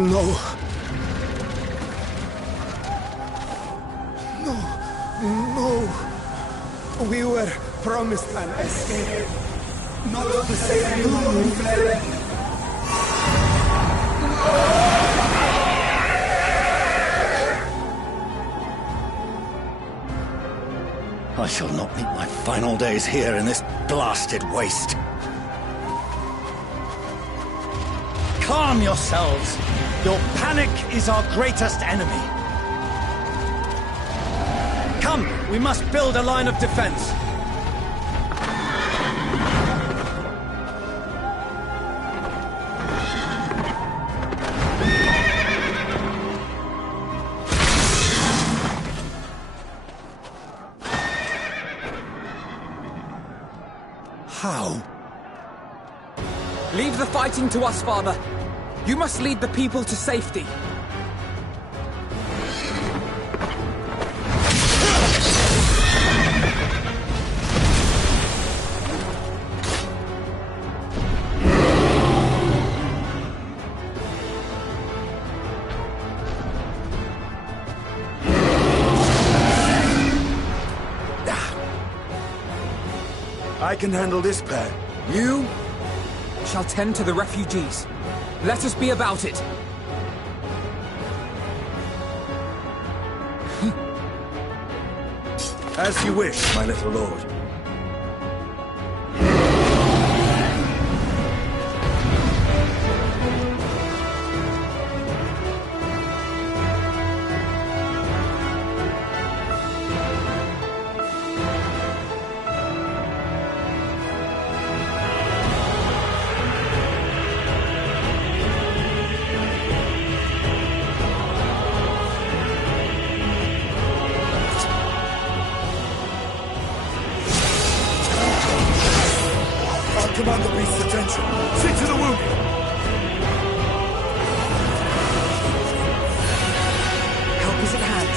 No. No. No. We were promised an escape. Not the same you fled. I shall not meet my final days here in this blasted waste. Calm yourselves. Your panic is our greatest enemy. Come, we must build a line of defense. How? Leave the fighting to us, Father. You must lead the people to safety. I can handle this pair. You? Shall tend to the refugees. Let us be about it. As you wish, my little lord. Command the beast's attention. See to the wounded. Help is at hand.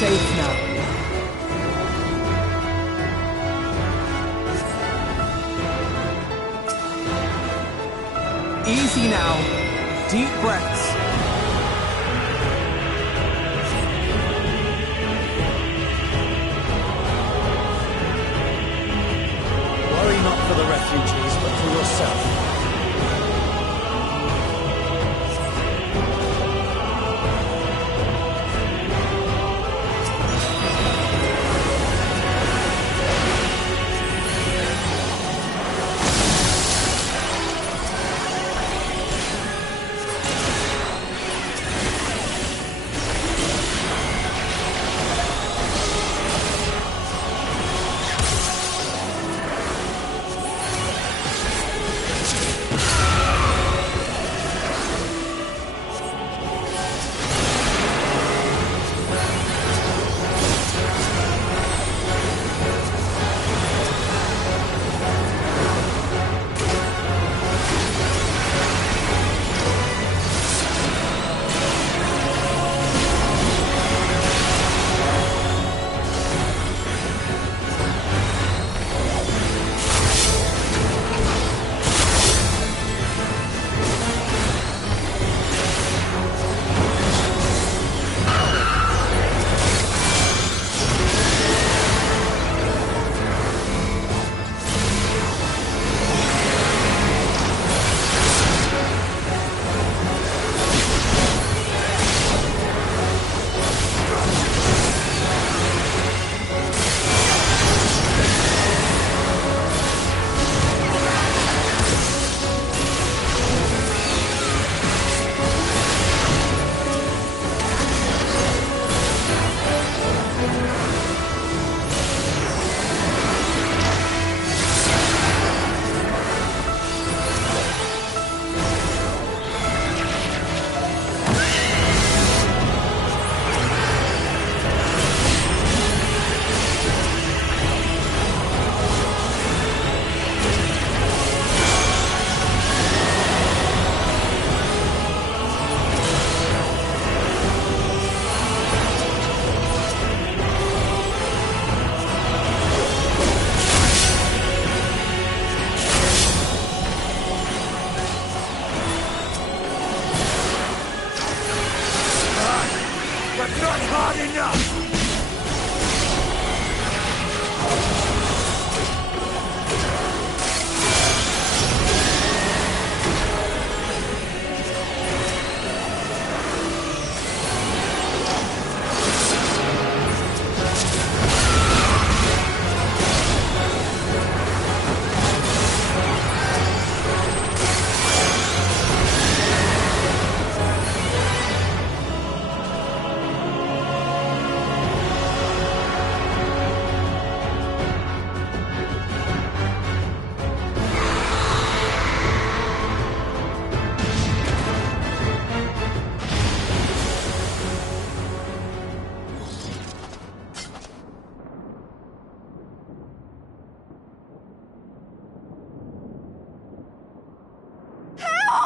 Safe now. Easy now. Deep breaths. Worry not for the refugees, but for yourself.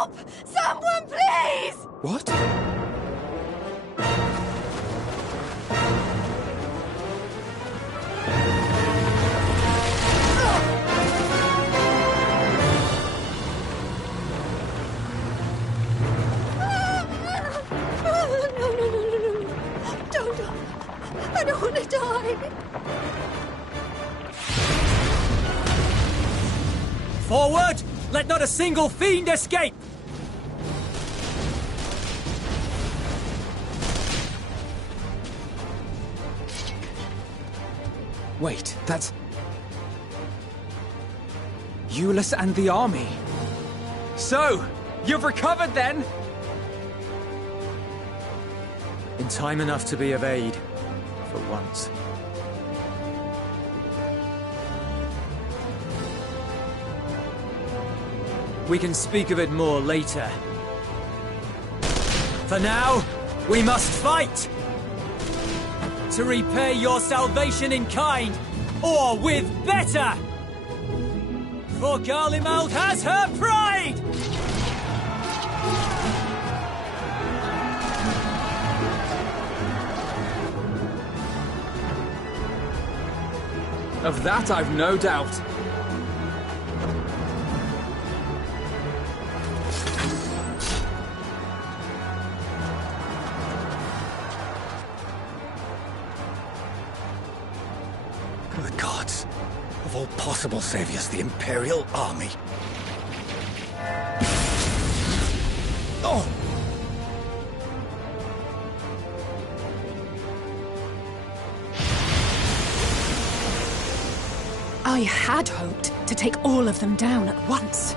Help! Someone, please! What? No. Don't. I don't want to die. Forward! Let not a single fiend escape! Wait, that's... Euless and the army. So, you've recovered then? In time enough to be of aid, for once. We can speak of it more later. For now, we must fight! To repay your salvation in kind, or with better! For Garlemald has her pride! Of that I've no doubt. Good gods. Of all possible saviors, the Imperial Army. Oh! I had hoped to take all of them down at once.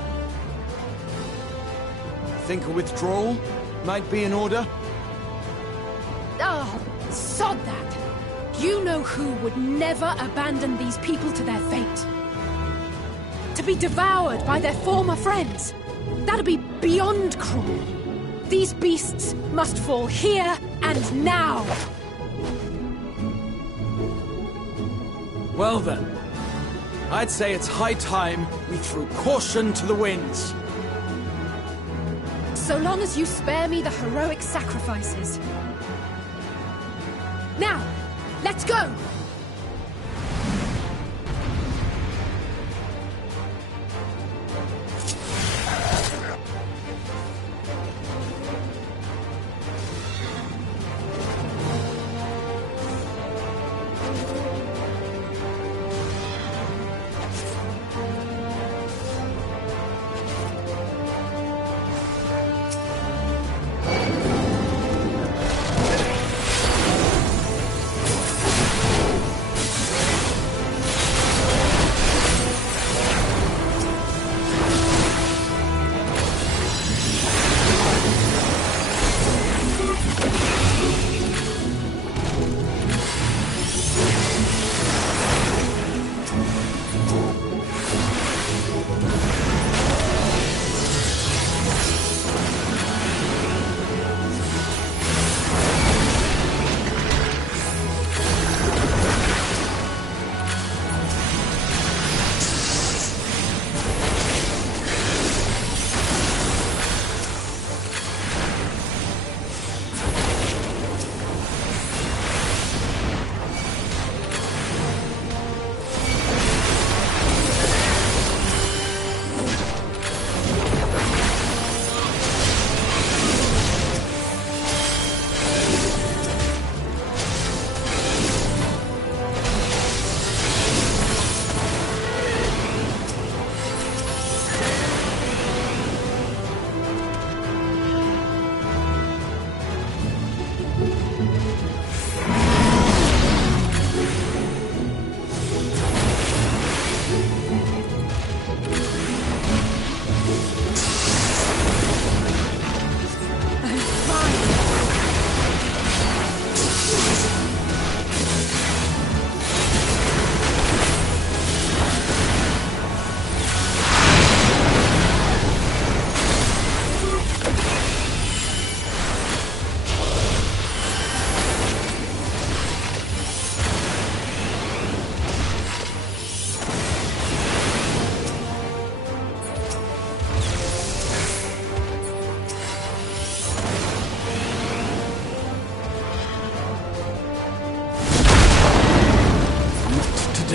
Think a withdrawal might be in order? Oh, sod that. You know who would never abandon these people to their fate. To be devoured by their former friends. That'd be beyond cruel. These beasts must fall here and now. Well then, I'd say it's high time we threw caution to the winds. So long as you spare me the heroic sacrifices. Now, let's go!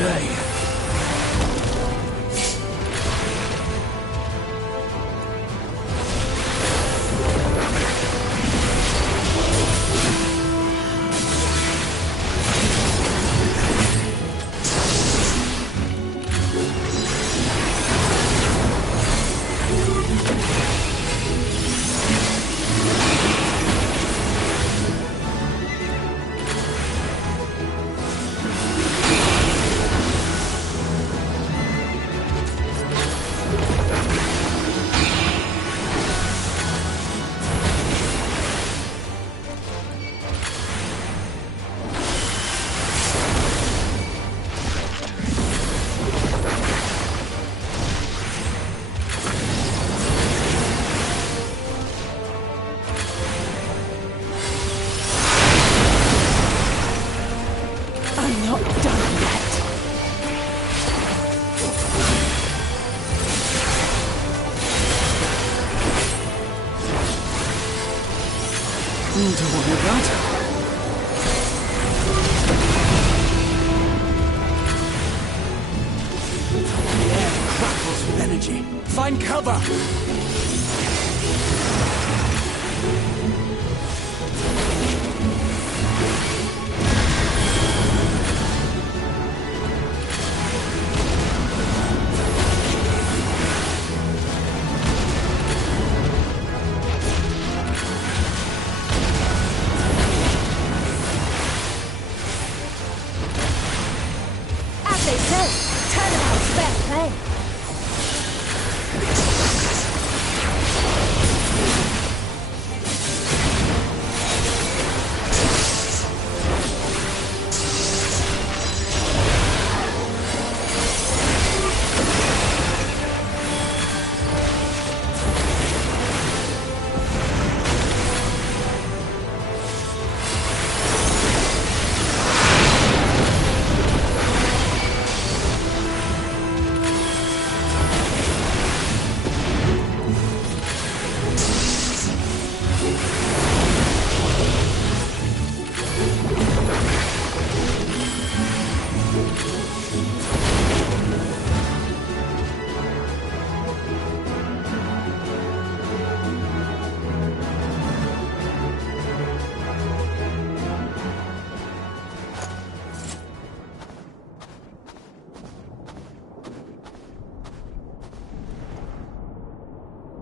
day. Don't worry about it. The air crackles with energy. Find cover! They say, turnabout's fair play.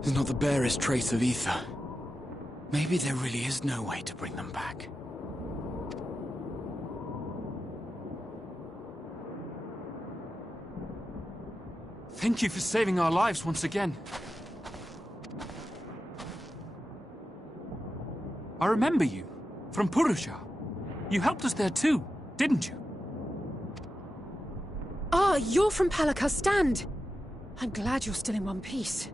There's not the barest trace of ether. Maybe there really is no way to bring them back. Thank you for saving our lives once again. I remember you, from Purusha. You helped us there too, didn't you? Ah, you're from Palaka's stand. I'm glad you're still in one piece.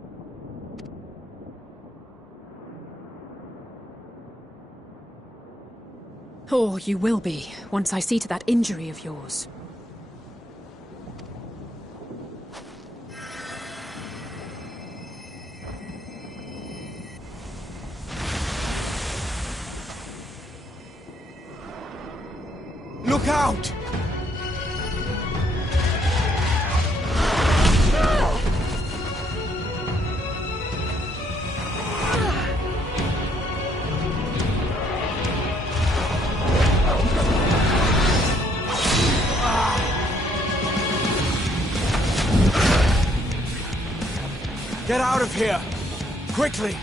Or you will be, once I see to that injury of yours. Look out! Get out of here! Quickly!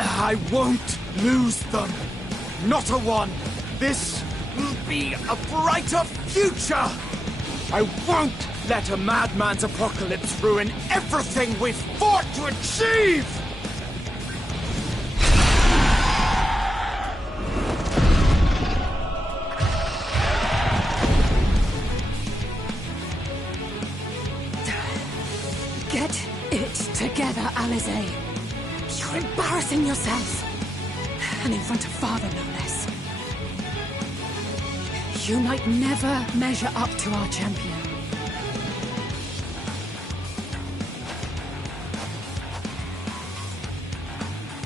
I won't lose them! Not a one! This will be a brighter future! I won't let a madman's apocalypse ruin everything we've fought to achieve! Get it together, Alize. You're embarrassing yourself. And in front of Father, no less. You might never measure up to our champion.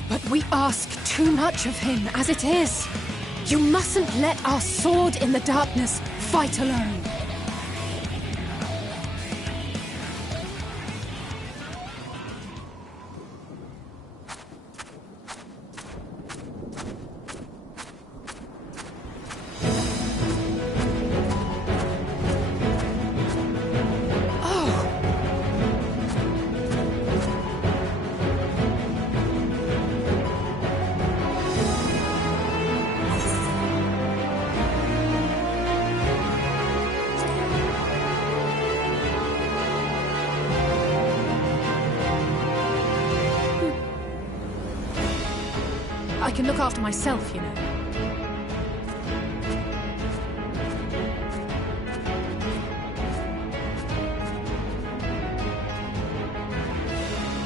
But we ask too much of him as it is. You mustn't let our sword in the darkness fight alone. I can look after myself, you know.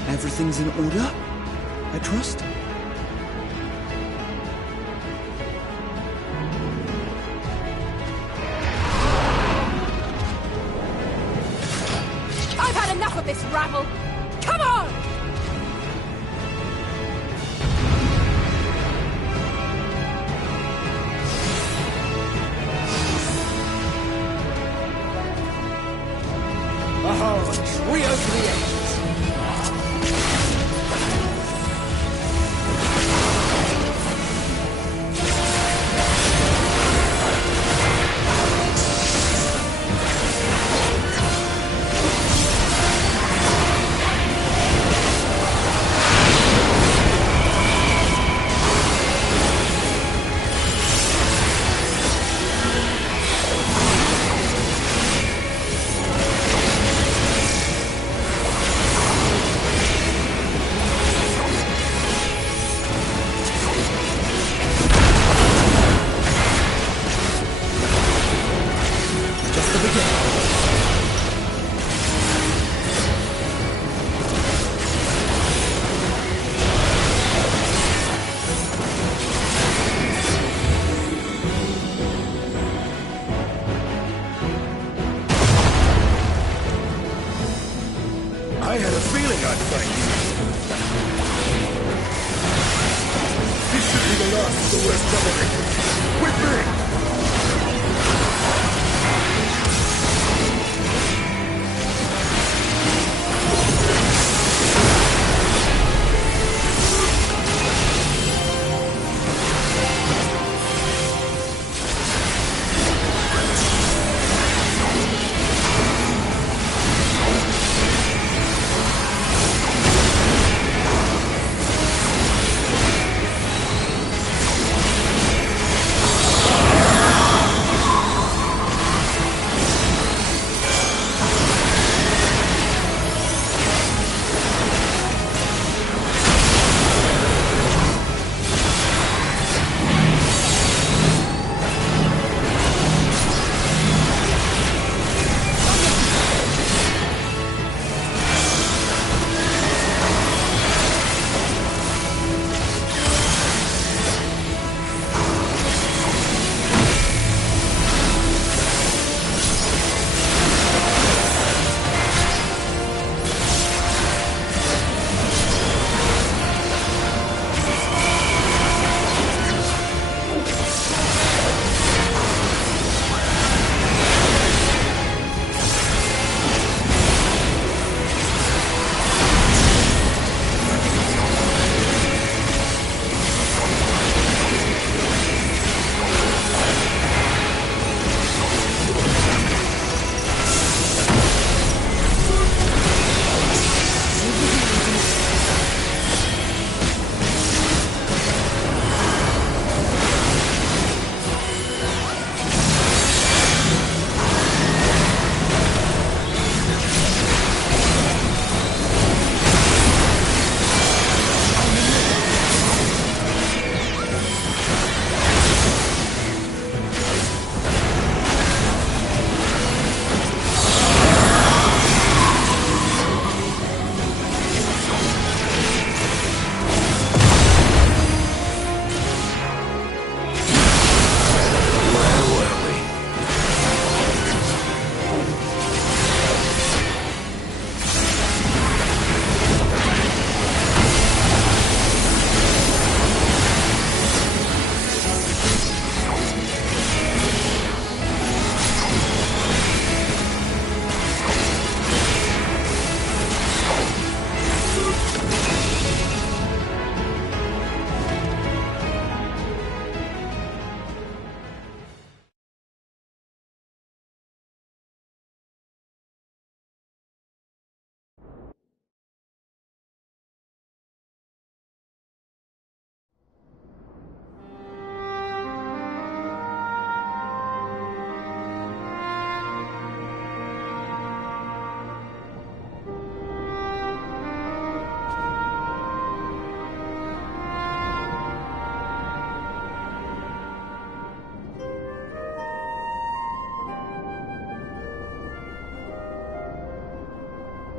Everything's in order, I trust? I've had enough of this rabble! Come on! Oh, trio for the ages!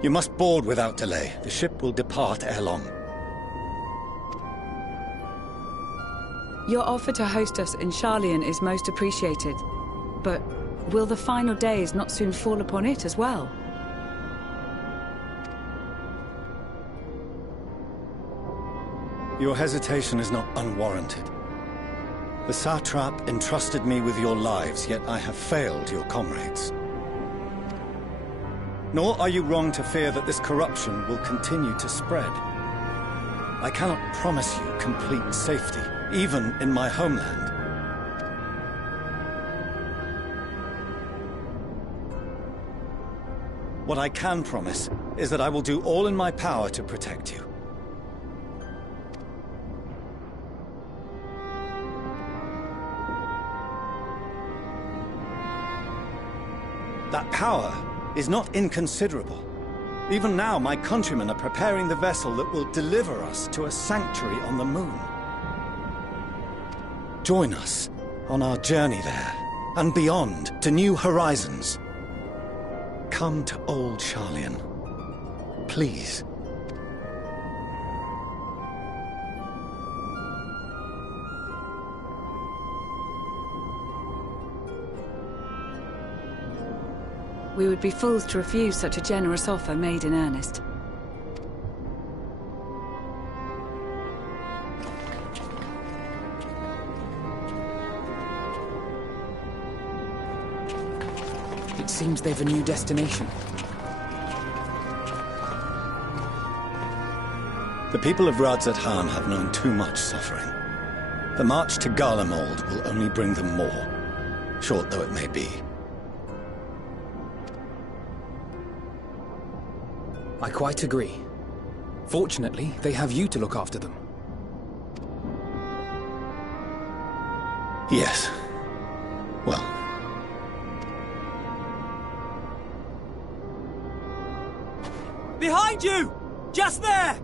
You must board without delay. The ship will depart ere long. Your offer to host us in Sharlayan is most appreciated. But will the final days not soon fall upon it as well? Your hesitation is not unwarranted. The satrap entrusted me with your lives, yet I have failed your comrades. Nor are you wrong to fear that this corruption will continue to spread. I cannot promise you complete safety, even in my homeland. What I can promise is that I will do all in my power to protect you. That power is not inconsiderable. Even now, my countrymen are preparing the vessel that will deliver us to a sanctuary on the moon. Join us on our journey there, and beyond, to new horizons. Come to old Sharlayan. Please. We would be fools to refuse such a generous offer made in earnest. It seems they've a new destination. The people of Radzat-Han have known too much suffering. The march to Garlemald will only bring them more, short though it may be. I quite agree. Fortunately, they have you to look after them. Yes. Well. Behind you! Just there!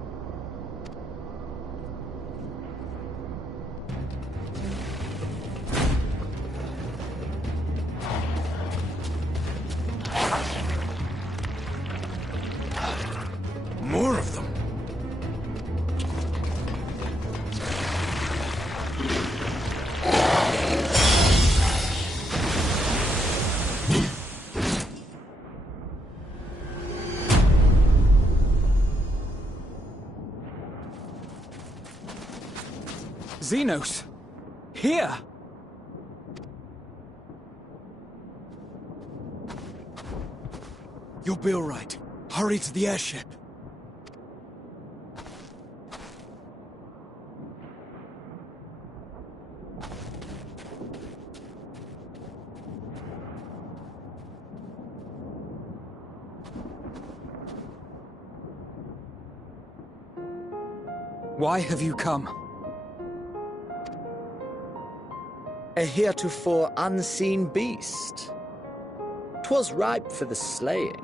More of them. Xenos! Here! You'll be all right. Hurry to the airship. Why have you come? A heretofore unseen beast. 'Twas ripe for the slaying.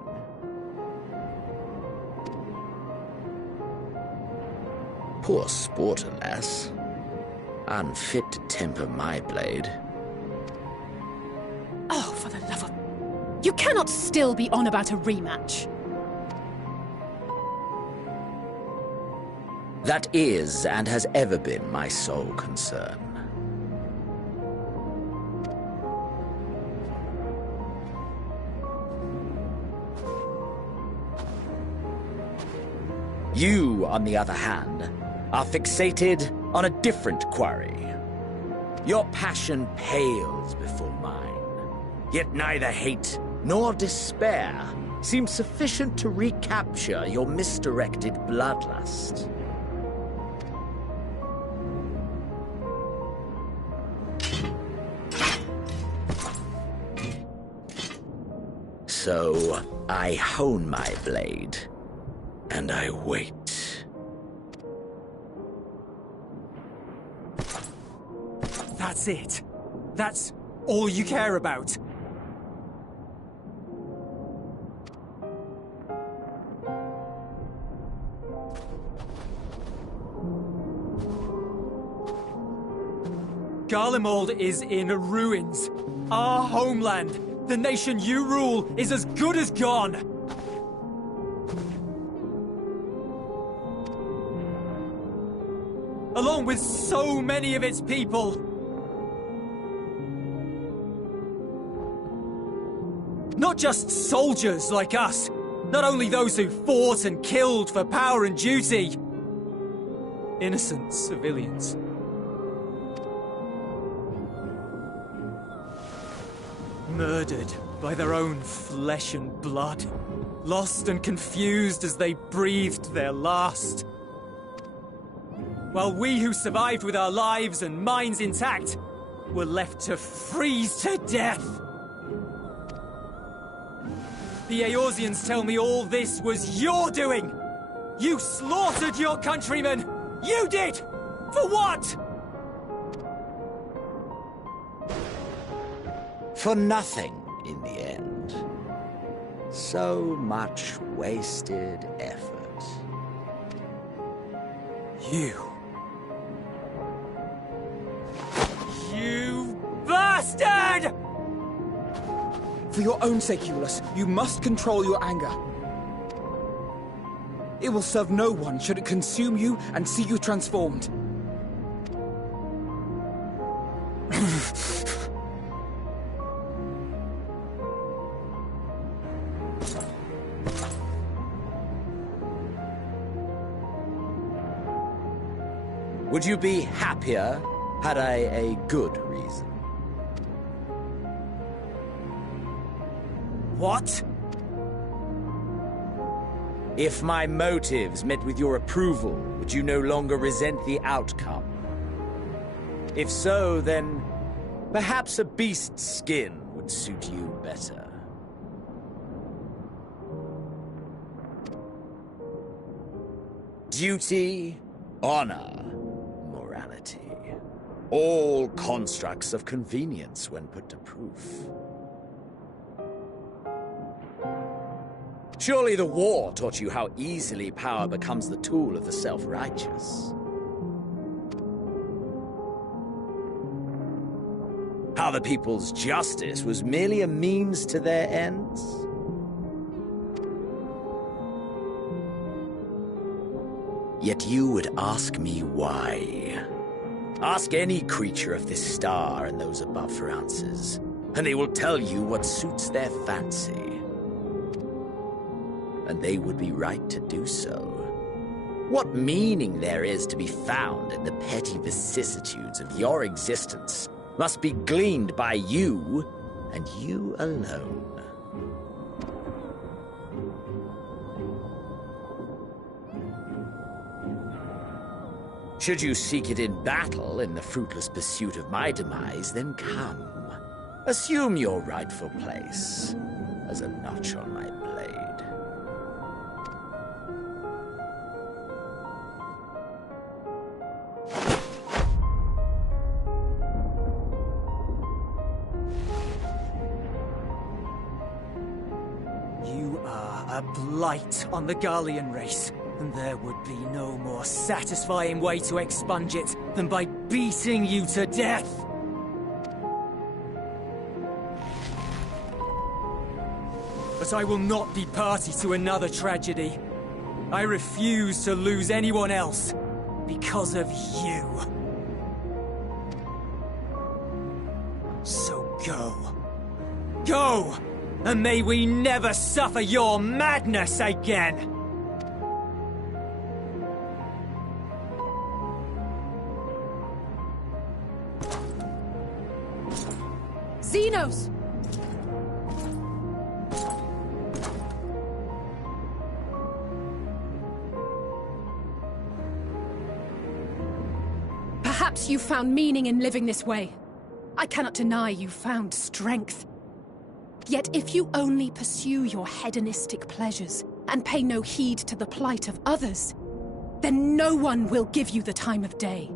Poor sport, alas. Unfit to temper my blade. Oh, for the love of... You cannot still be on about a rematch. That is, and has ever been, my sole concern. You, on the other hand, are fixated on a different quarry. Your passion pales before mine, yet neither hate nor despair seems sufficient to recapture your misdirected bloodlust. So, I hone my blade, and I wait. That's it. That's all you care about. Garlemald is in ruins. Our homeland, the nation you rule, is as good as gone. along with so many of its people. Not just soldiers like us, not only those who fought and killed for power and duty. Innocent civilians. Murdered by their own flesh and blood. Lost and confused as they breathed their last. While we who survived with our lives and minds intact were left to freeze to death. The Eorzeans tell me all this was your doing! You slaughtered your countrymen! You did! For what? For nothing, in the end. So much wasted effort. You bastard! For your own sake, Eulus, you must control your anger. It will serve no one should it consume you and see you transformed. Would you be happier had I a good reason? What? If my motives met with your approval, would you no longer resent the outcome? If so, then perhaps a beast's skin would suit you better. Duty, honor, morality. All constructs of convenience when put to proof. Surely the war taught you how easily power becomes the tool of the self-righteous. How the people's justice was merely a means to their ends. Yet you would ask me why. Ask any creature of this star and those above for answers, and they will tell you what suits their fancy. And they would be right to do so. What meaning there is to be found in the petty vicissitudes of your existence must be gleaned by you, and you alone. Should you seek it in battle in the fruitless pursuit of my demise, then come. Assume your rightful place as a notch on my blade. You are a blight on the Garlean race, and there would be no more satisfying way to expunge it than by beating you to death. But I will not be party to another tragedy. I refuse to lose anyone else because of you. So go. Go! And may we never suffer your madness again! Xenos! Perhaps you found meaning in living this way. I cannot deny you found strength. Yet if you only pursue your hedonistic pleasures and pay no heed to the plight of others, then no one will give you the time of day.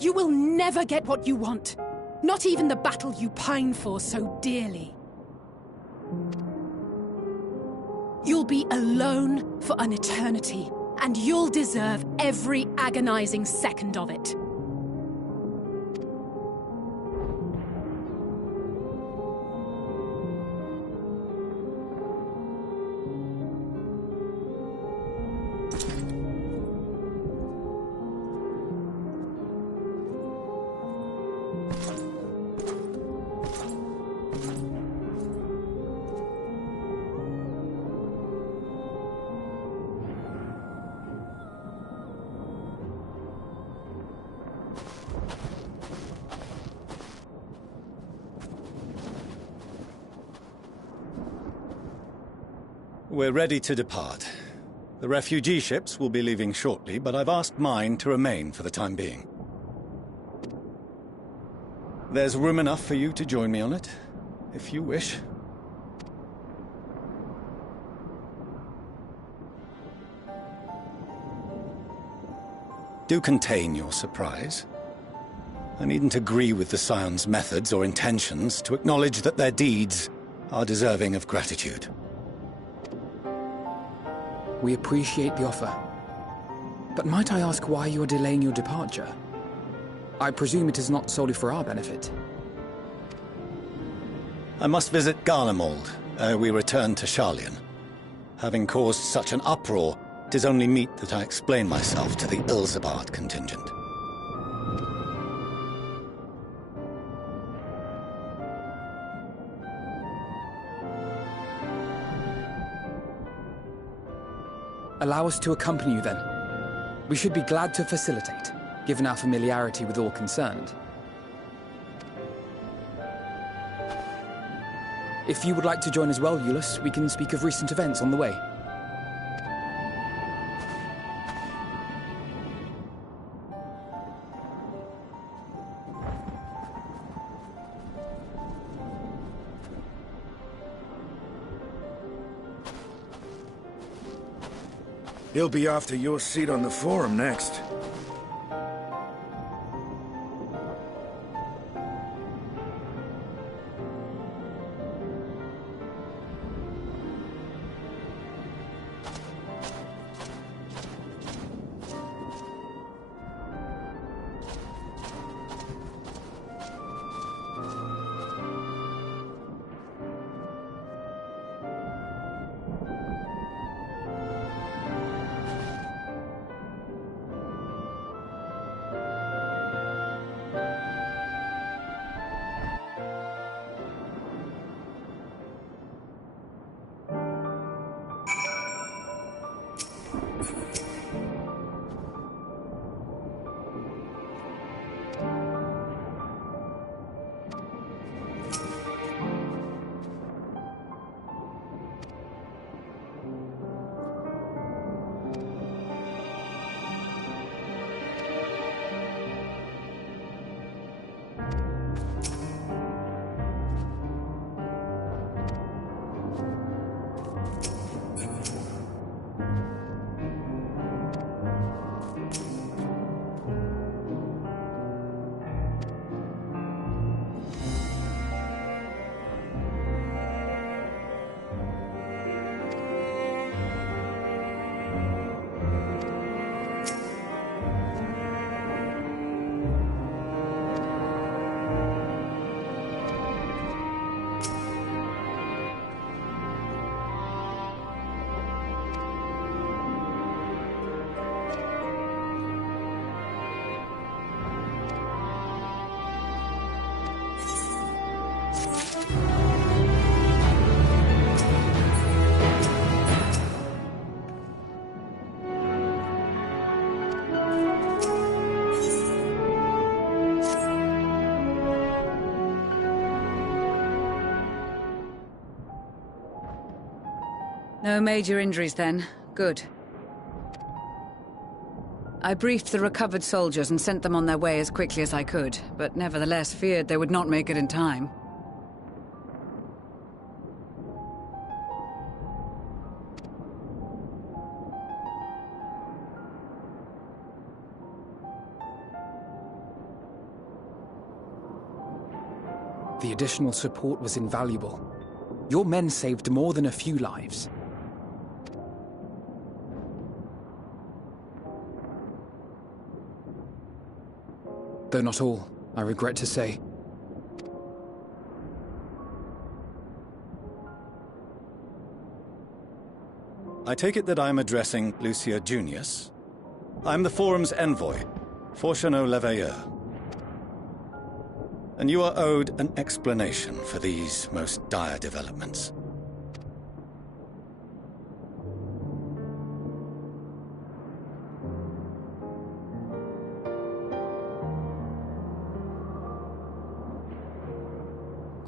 You will never get what you want, not even the battle you pine for so dearly. You'll be alone for an eternity, and you'll deserve every agonizing second of it. We're ready to depart. The refugee ships will be leaving shortly, but I've asked mine to remain for the time being. There's room enough for you to join me on it, if you wish. Do contain your surprise. I needn't agree with the Scion's methods or intentions to acknowledge that their deeds are deserving of gratitude. We appreciate the offer. But might I ask why you are delaying your departure? I presume it is not solely for our benefit. I must visit Garlemald ere we return to Sharlayan. Having caused such an uproar, 'tis only meet that I explain myself to the Ilsabard contingent. Allow us to accompany you then. We should be glad to facilitate, given our familiarity with all concerned. If you would like to join as well, Eulus, we can speak of recent events on the way. He'll be after your seat on the Forum next. No major injuries then. Good. I briefed the recovered soldiers and sent them on their way as quickly as I could, but nevertheless feared they would not make it in time. The additional support was invaluable. Your men saved more than a few lives. Though not all, I regret to say. I take it that I'm addressing Lucia Junius. I'm the Forum's envoy, Fortuno Leveilleur. and you are owed an explanation for these most dire developments.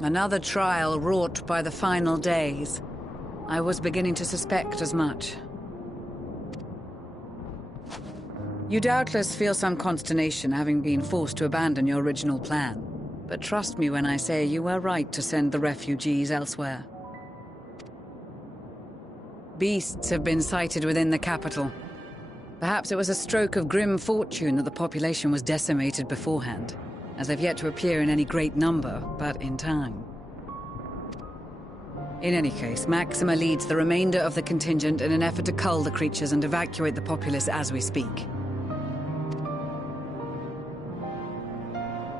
Another trial wrought by the final days. I was beginning to suspect as much. You doubtless feel some consternation having been forced to abandon your original plan. But trust me when I say you were right to send the refugees elsewhere. Beasts have been sighted within the capital. Perhaps it was a stroke of grim fortune that the population was decimated beforehand, as they've yet to appear in any great number, but in time. In any case, Maxima leads the remainder of the contingent in an effort to cull the creatures and evacuate the populace as we speak.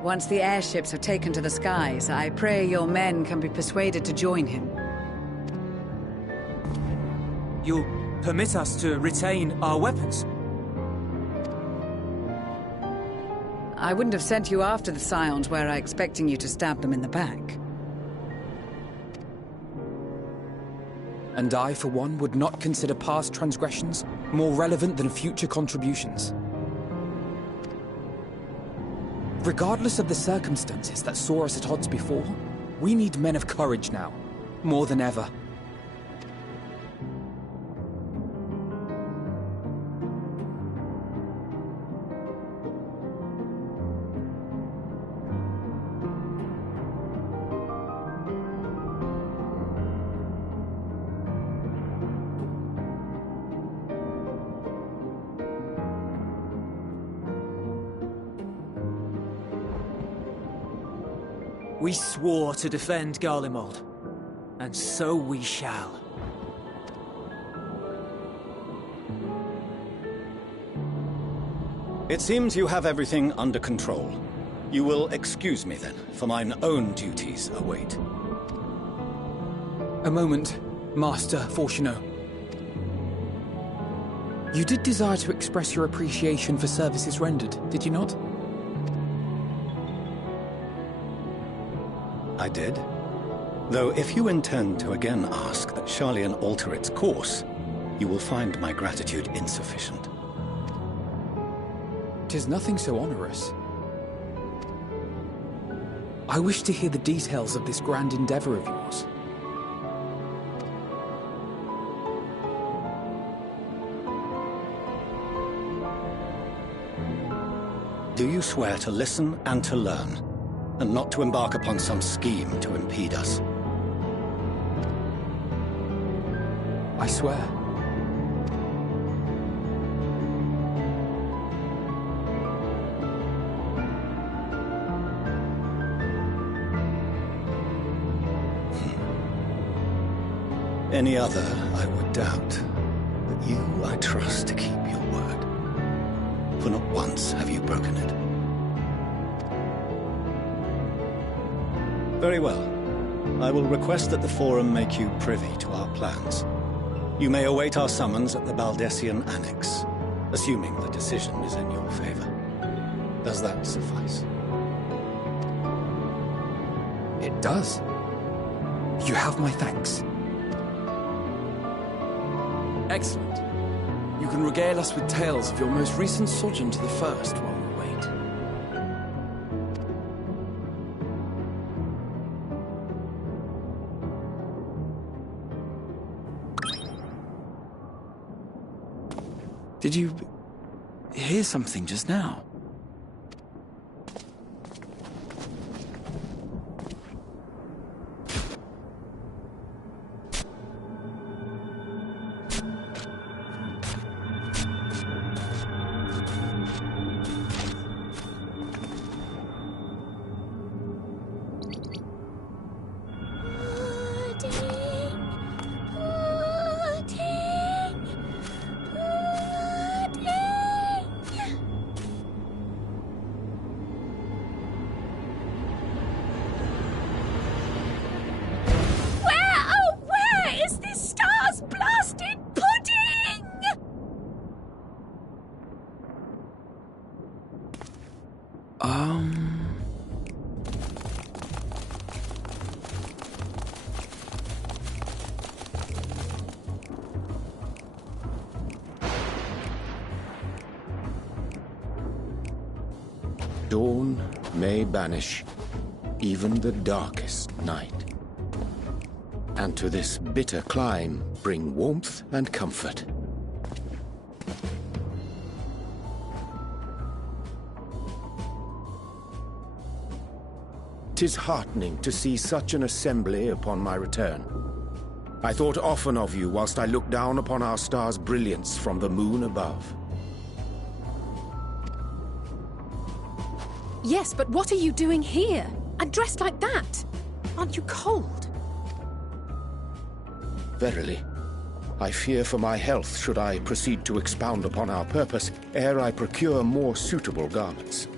Once the airships have taken to the skies, I pray your men can be persuaded to join him. You'll permit us to retain our weapons? I wouldn't have sent you after the Scions were I expecting you to stab them in the back. And I, for one, would not consider past transgressions more relevant than future contributions. Regardless of the circumstances that saw us at odds before, we need men of courage now, more than ever. We swore to defend Garlemald, and so we shall. It seems you have everything under control. You will excuse me then, for mine own duties await. A moment, Master Fortuno. You did desire to express your appreciation for services rendered, did you not? I did. Though if you intend to again ask that Sharlayan alter its course, you will find my gratitude insufficient. 'Tis nothing so onerous. I wish to hear the details of this grand endeavor of yours. Do you swear to listen and to learn, and not to embark upon some scheme to impede us? I swear. Any other, I would doubt. But you, I trust to keep your word. For not once have you broken it. Very well. I will request that the Forum make you privy to our plans. You may await our summons at the Baldessian Annex, assuming the decision is in your favor. Does that suffice? It does. You have my thanks. Excellent. You can regale us with tales of your most recent sojourn to the First while we wait. Did you hear something just now? Dawn may banish even the darkest night, and to this bitter clime bring warmth and comfort. 'Tis heartening to see such an assembly upon my return. I thought often of you whilst I looked down upon our star's brilliance from the moon above. Yes, but what are you doing here? And dressed like that? Aren't you cold? Verily, I fear for my health should I proceed to expound upon our purpose ere I procure more suitable garments.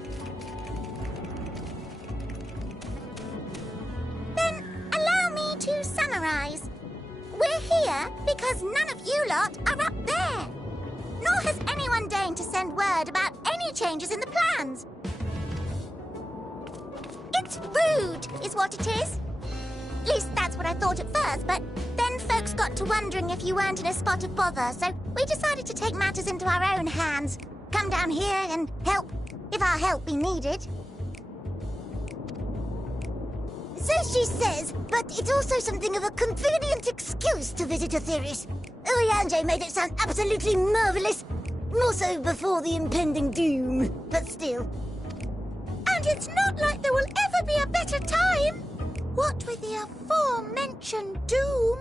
Then allow me to summarize. We're here because none of you lot are up there. Nor has anyone deigned to send word about any changes in the plans. It's rude, is what it is. At least that's what I thought at first, but then folks got to wondering if you weren't in a spot of bother, so we decided to take matters into our own hands. Come down here and help, if our help be needed. So she says, but it's also something of a convenient excuse to visit Etheris. Urianger made it sound absolutely marvelous. More so before the impending doom, but still. And it's not like there will ever be a better time. What with the aforementioned doom?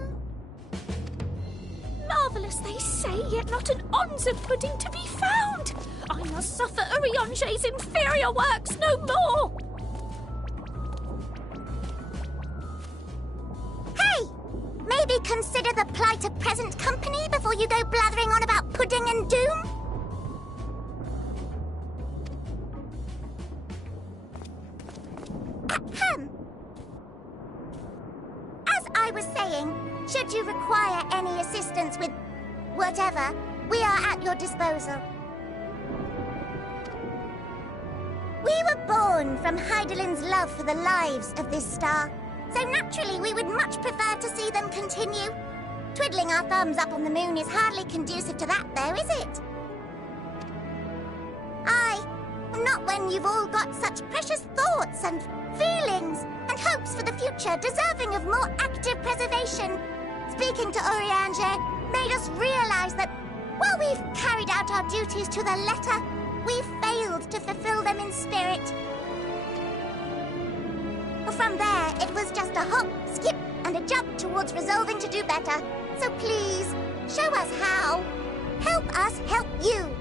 Marvellous, they say, yet not an ounce of pudding to be found. I must suffer Urianger's inferior works no more. Hey! Maybe consider the plight of present company before you go blathering on about pudding and doom? Ahem. As I was saying, should you require any assistance with whatever, we are at your disposal. We were born from Heidelin's love for the lives of this star, so naturally we would much prefer to see them continue. Twiddling our thumbs up on the moon is hardly conducive to that, though, is it? Aye, not when you've all got such precious thoughts and feelings and hopes for the future deserving of more active preservation. Speaking to Urianger made us realize that while we've carried out our duties to the letter, we've failed to fulfill them in spirit. From there, it was just a hop, skip, and a jump towards resolving to do better. So please, show us how. Help us help you.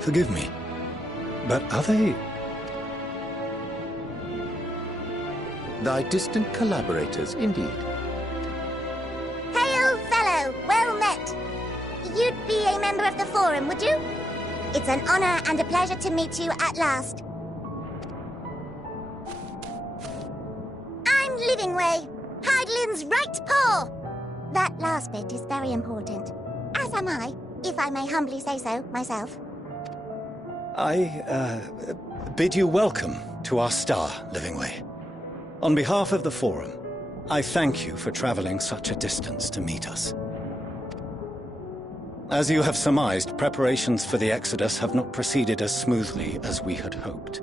Forgive me, but are they... Thy distant collaborators, indeed. Hail, fellow, well met. You'd be a member of the Forum, would you? It's an honor and a pleasure to meet you at last. I'm Livingway, Heidelin's right paw. That last bit is very important. As am I, if I may humbly say so myself. I bid you welcome to our star, Livingway. On behalf of the Forum, I thank you for traveling such a distance to meet us. As you have surmised, preparations for the Exodus have not proceeded as smoothly as we had hoped.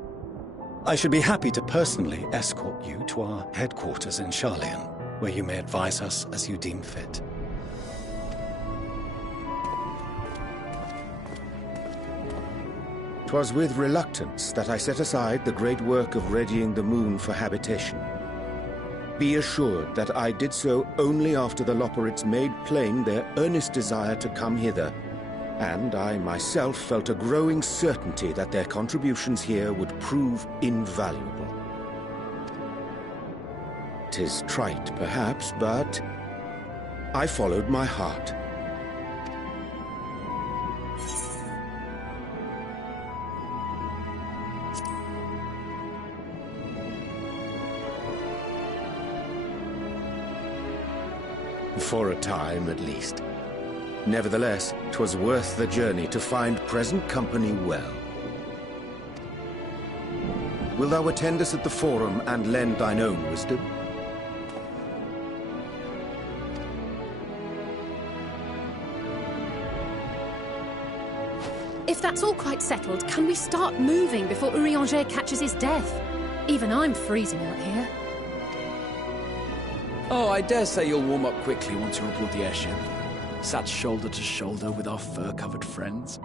I should be happy to personally escort you to our headquarters in Charlian, where you may advise us as you deem fit. 'Twas with reluctance that I set aside the great work of readying the moon for habitation. Be assured that I did so only after the Loperites made plain their earnest desire to come hither, and I myself felt a growing certainty that their contributions here would prove invaluable. 'Tis trite, perhaps, but I followed my heart. For a time, at least. Nevertheless, 'twas worth the journey to find present company well. Wilt thou attend us at the Forum and lend thine own wisdom? If that's all quite settled, can we start moving before Urianger catches his death? Even I'm freezing out here. Oh, I dare say you'll warm up quickly once you're aboard the airship. Sat shoulder to shoulder with our fur-covered friends.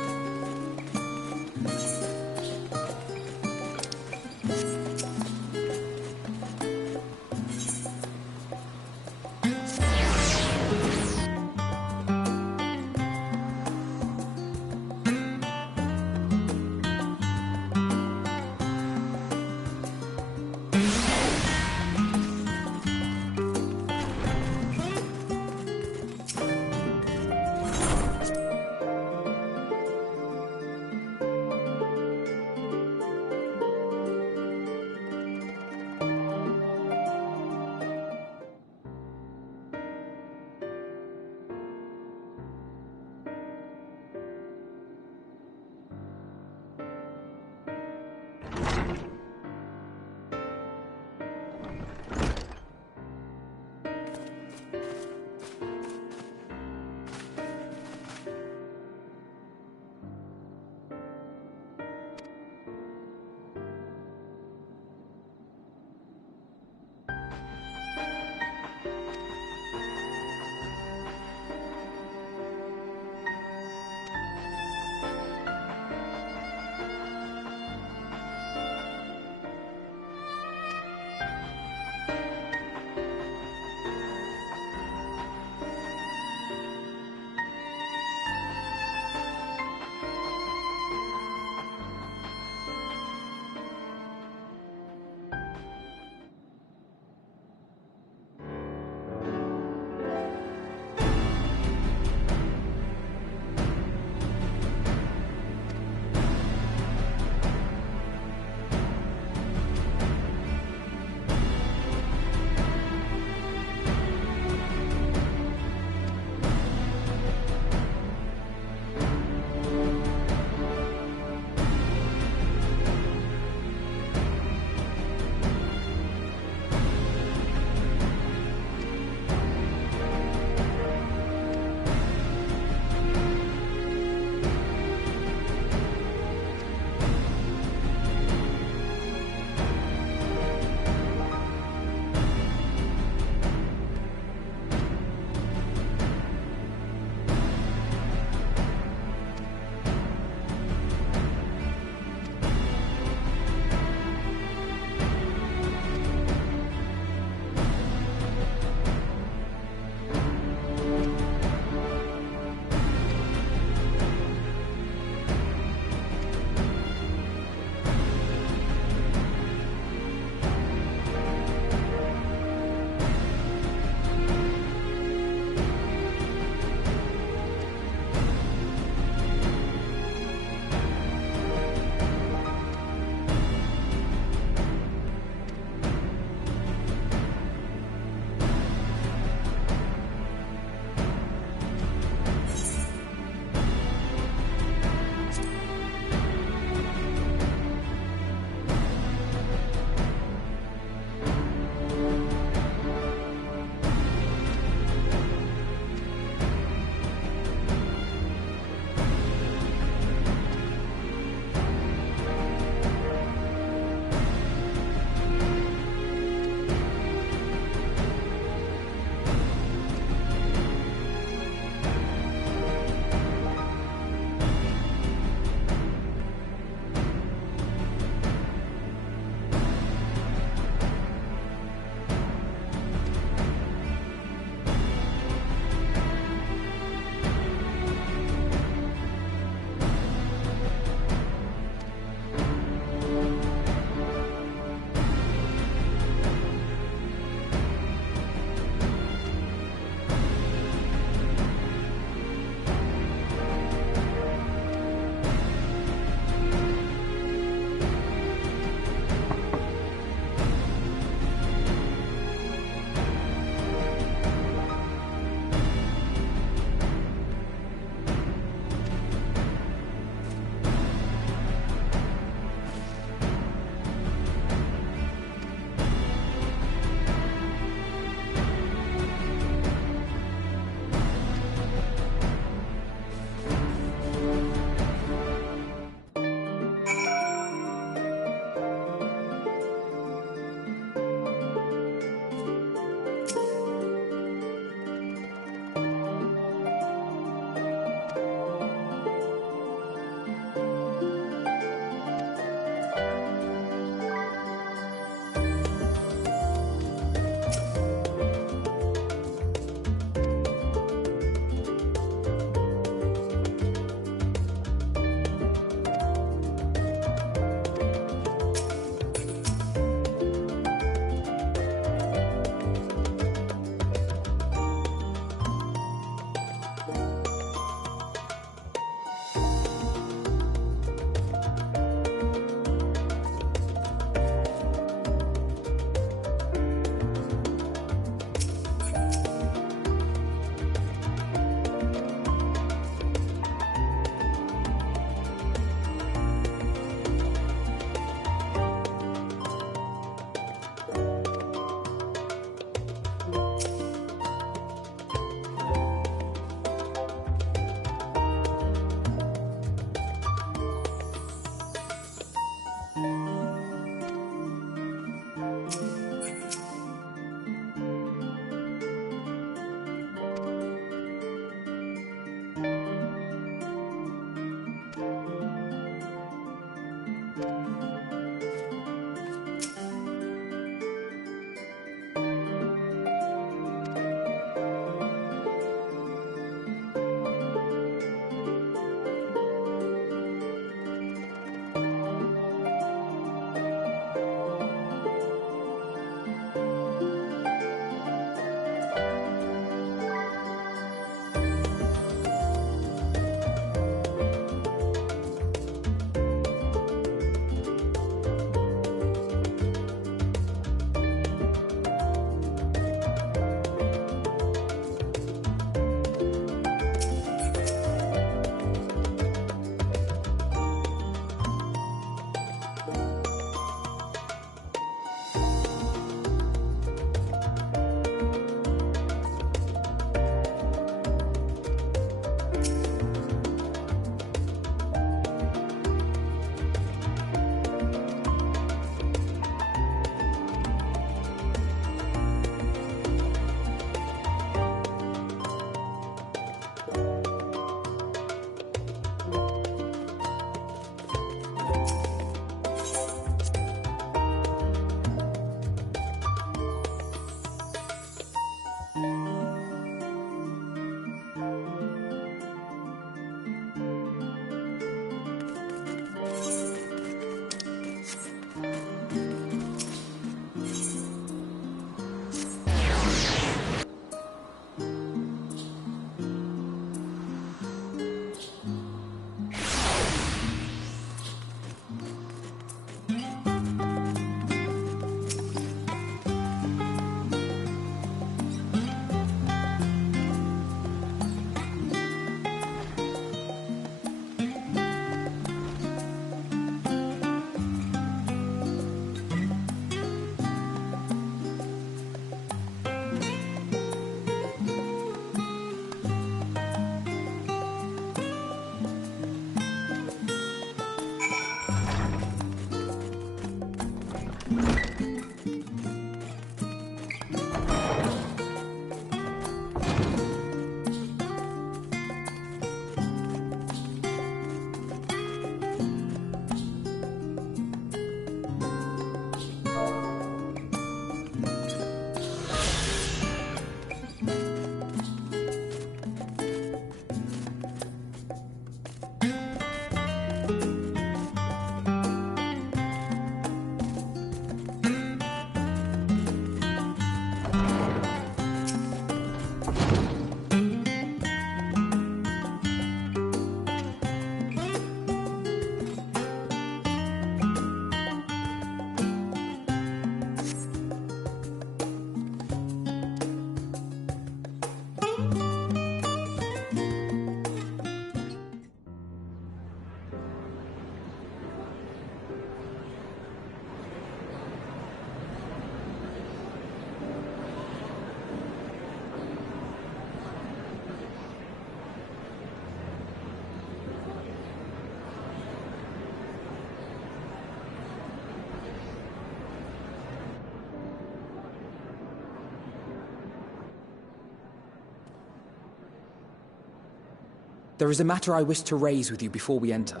There is a matter I wish to raise with you before we enter.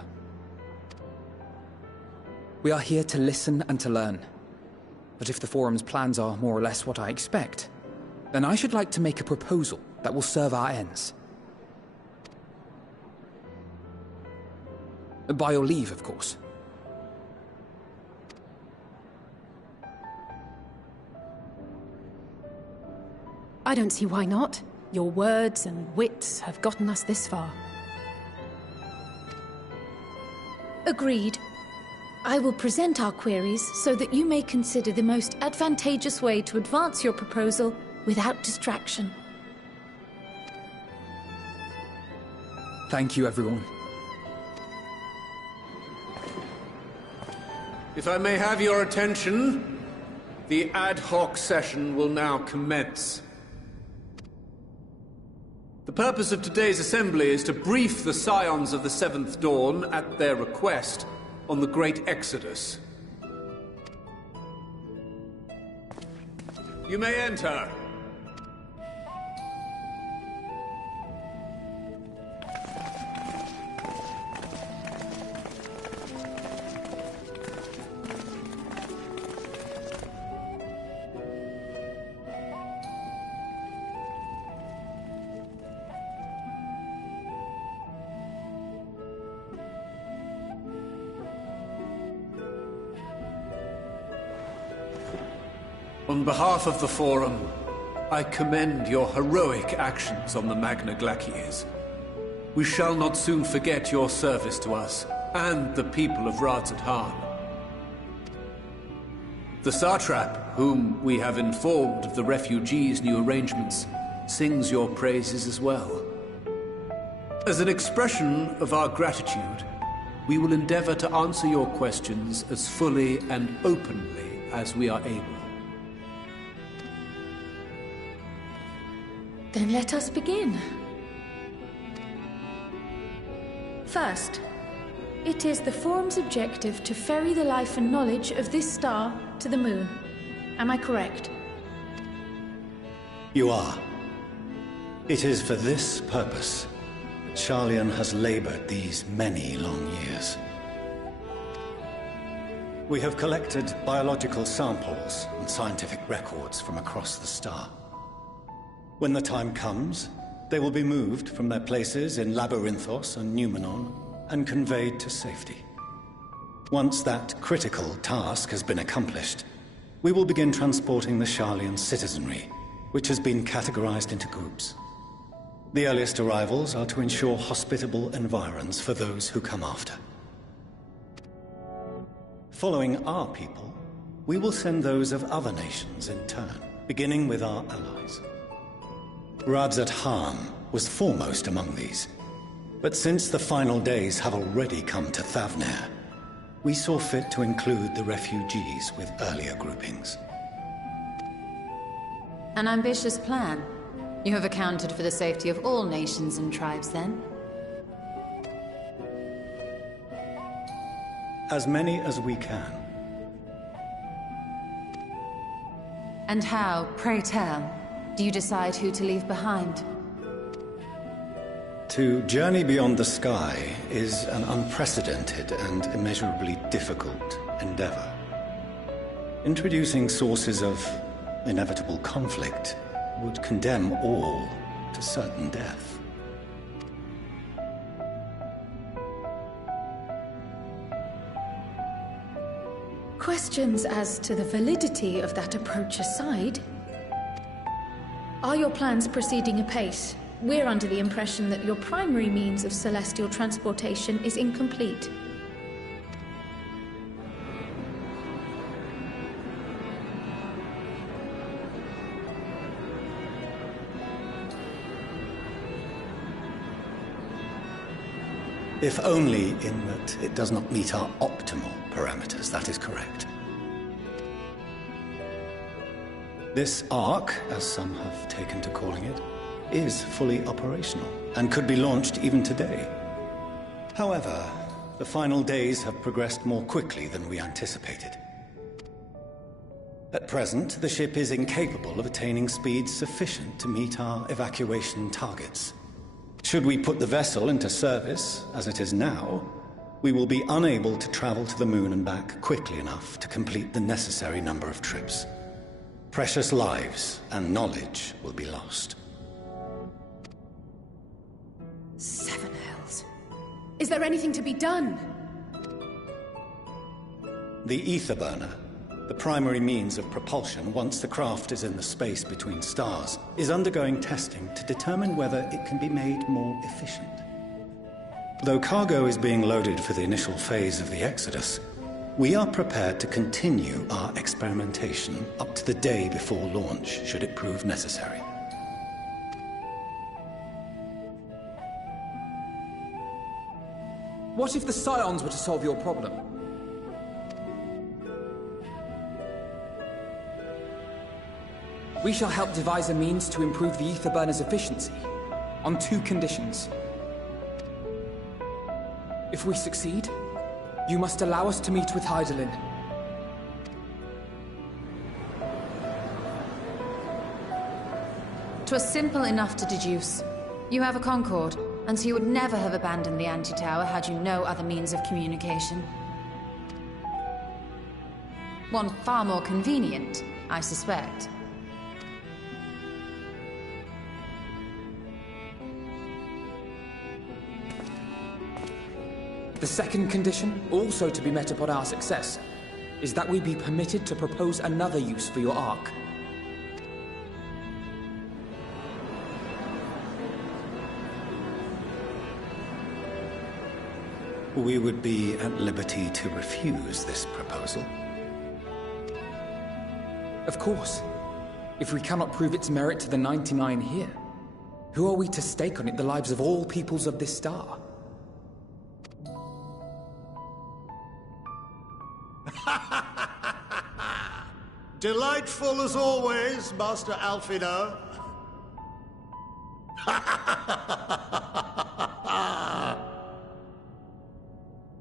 We are here to listen and to learn. But if the Forum's plans are more or less what I expect, then I should like to make a proposal that will serve our ends. By your leave, of course. I don't see why not. Your words and wits have gotten us this far. Agreed. I will present our queries so that you may consider the most advantageous way to advance your proposal without distraction. Thank you, everyone. If I may have your attention, the ad hoc session will now commence. The purpose of today's assembly is to brief the Scions of the Seventh Dawn, at their request, on the Great Exodus. You may enter. On behalf of the Forum, I commend your heroic actions on the Magna Glacies. We shall not soon forget your service to us, and the people of Radzat-Han. The Satrap, whom we have informed of the refugees' new arrangements, sings your praises as well. As an expression of our gratitude, we will endeavor to answer your questions as fully and openly as we are able. Then let us begin. First, it is the Forum's objective to ferry the life and knowledge of this star to the moon. Am I correct? You are. It is for this purpose that Sharlayan has labored these many long years. We have collected biological samples and scientific records from across the star. When the time comes, they will be moved from their places in Labyrinthos and Numenon and conveyed to safety. Once that critical task has been accomplished, we will begin transporting the Sharlayan citizenry, which has been categorized into groups. The earliest arrivals are to ensure hospitable environs for those who come after. Following our people, we will send those of other nations in turn, beginning with our allies. Radzat-Han was foremost among these, but since the final days have already come to Thavnair, we saw fit to include the refugees with earlier groupings. An ambitious plan. You have accounted for the safety of all nations and tribes, then? As many as we can. And how, pray tell, do you decide who to leave behind? To journey beyond the sky is an unprecedented and immeasurably difficult endeavor. Introducing sources of inevitable conflict would condemn all to certain death. Questions as to the validity of that approach aside, are your plans proceeding apace? We're under the impression that your primary means of celestial transportation is incomplete. If only in that it does not meet our optimal parameters, that is correct. This Ark, as some have taken to calling it, is fully operational and could be launched even today. However, the final days have progressed more quickly than we anticipated. At present, the ship is incapable of attaining speeds sufficient to meet our evacuation targets. Should we put the vessel into service, as it is now, we will be unable to travel to the moon and back quickly enough to complete the necessary number of trips. Precious lives and knowledge will be lost. Seven hells. Is there anything to be done? The ether burner, the primary means of propulsion once the craft is in the space between stars, is undergoing testing to determine whether it can be made more efficient. Though cargo is being loaded for the initial phase of the Exodus, we are prepared to continue our experimentation up to the day before launch, should it prove necessary. What if the Scions were to solve your problem? We shall help devise a means to improve the ether burner's efficiency, on 2 conditions. If we succeed, you must allow us to meet with Hydaelyn. 'Twas simple enough to deduce. You have a Concord, and so you would never have abandoned the anti-tower had you no other means of communication. One far more convenient, I suspect. The second condition, also to be met upon our success, is that we be permitted to propose another use for your Ark. We would be at liberty to refuse this proposal. Of course. If we cannot prove its merit to the 99 here, who are we to stake on it the lives of all peoples of this star? Delightful as always, Master Alfino.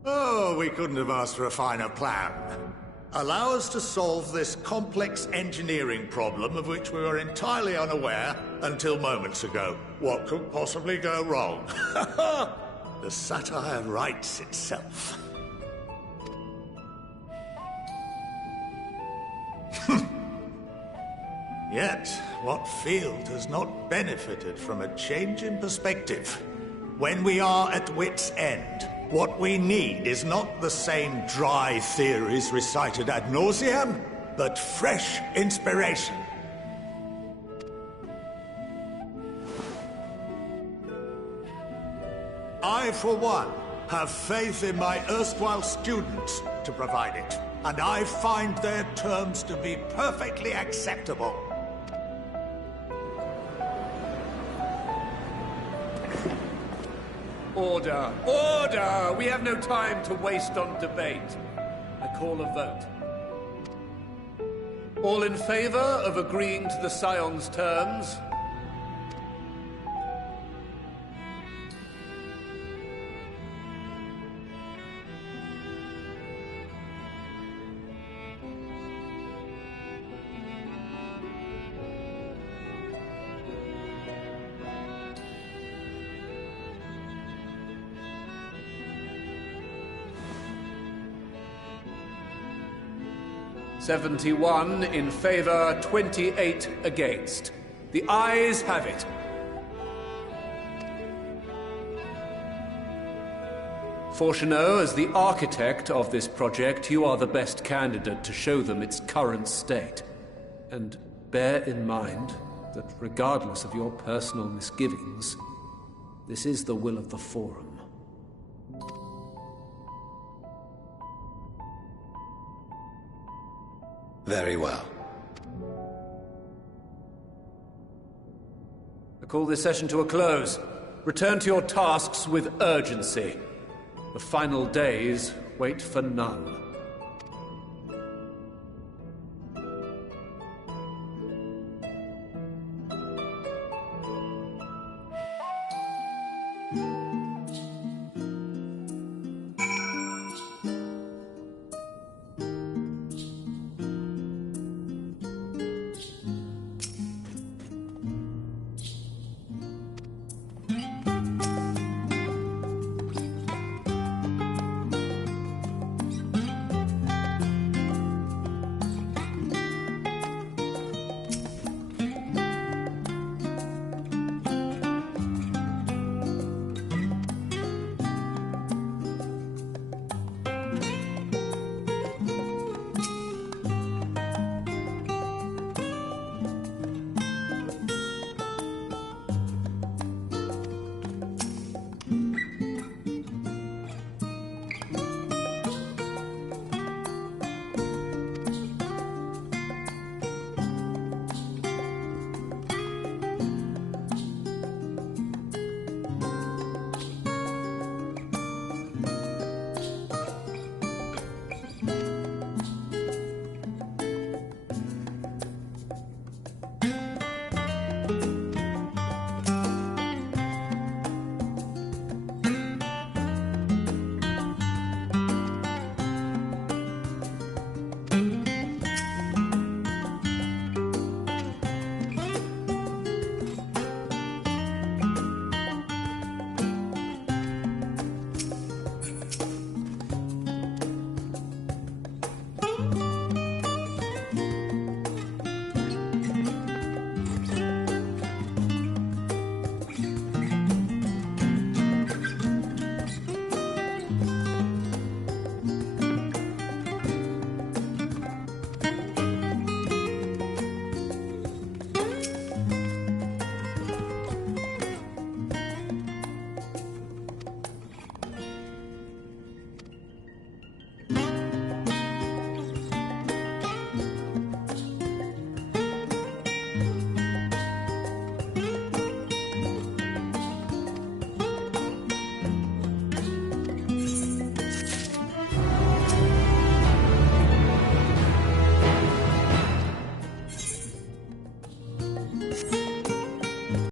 Oh, we couldn't have asked for a finer plan. Allow us to solve this complex engineering problem of which we were entirely unaware until moments ago. What could possibly go wrong? The satire writes itself. Yet, what field has not benefited from a change in perspective? When we are at wit's end, what we need is not the same dry theories recited ad nauseam, but fresh inspiration. I, for one, have faith in my erstwhile students to provide it, and I find their terms to be perfectly acceptable. Order! Order! We have no time to waste on debate. I call a vote. All in favor of agreeing to the Scion's terms? "71 in favor, 28 against. The ayes have it. Fortuneau, as the architect of this project, you are the best candidate to show them its current state. And bear in mind that regardless of your personal misgivings, this is the will of the Forum. Very well. I call this session to a close. Return to your tasks with urgency. The final days wait for none.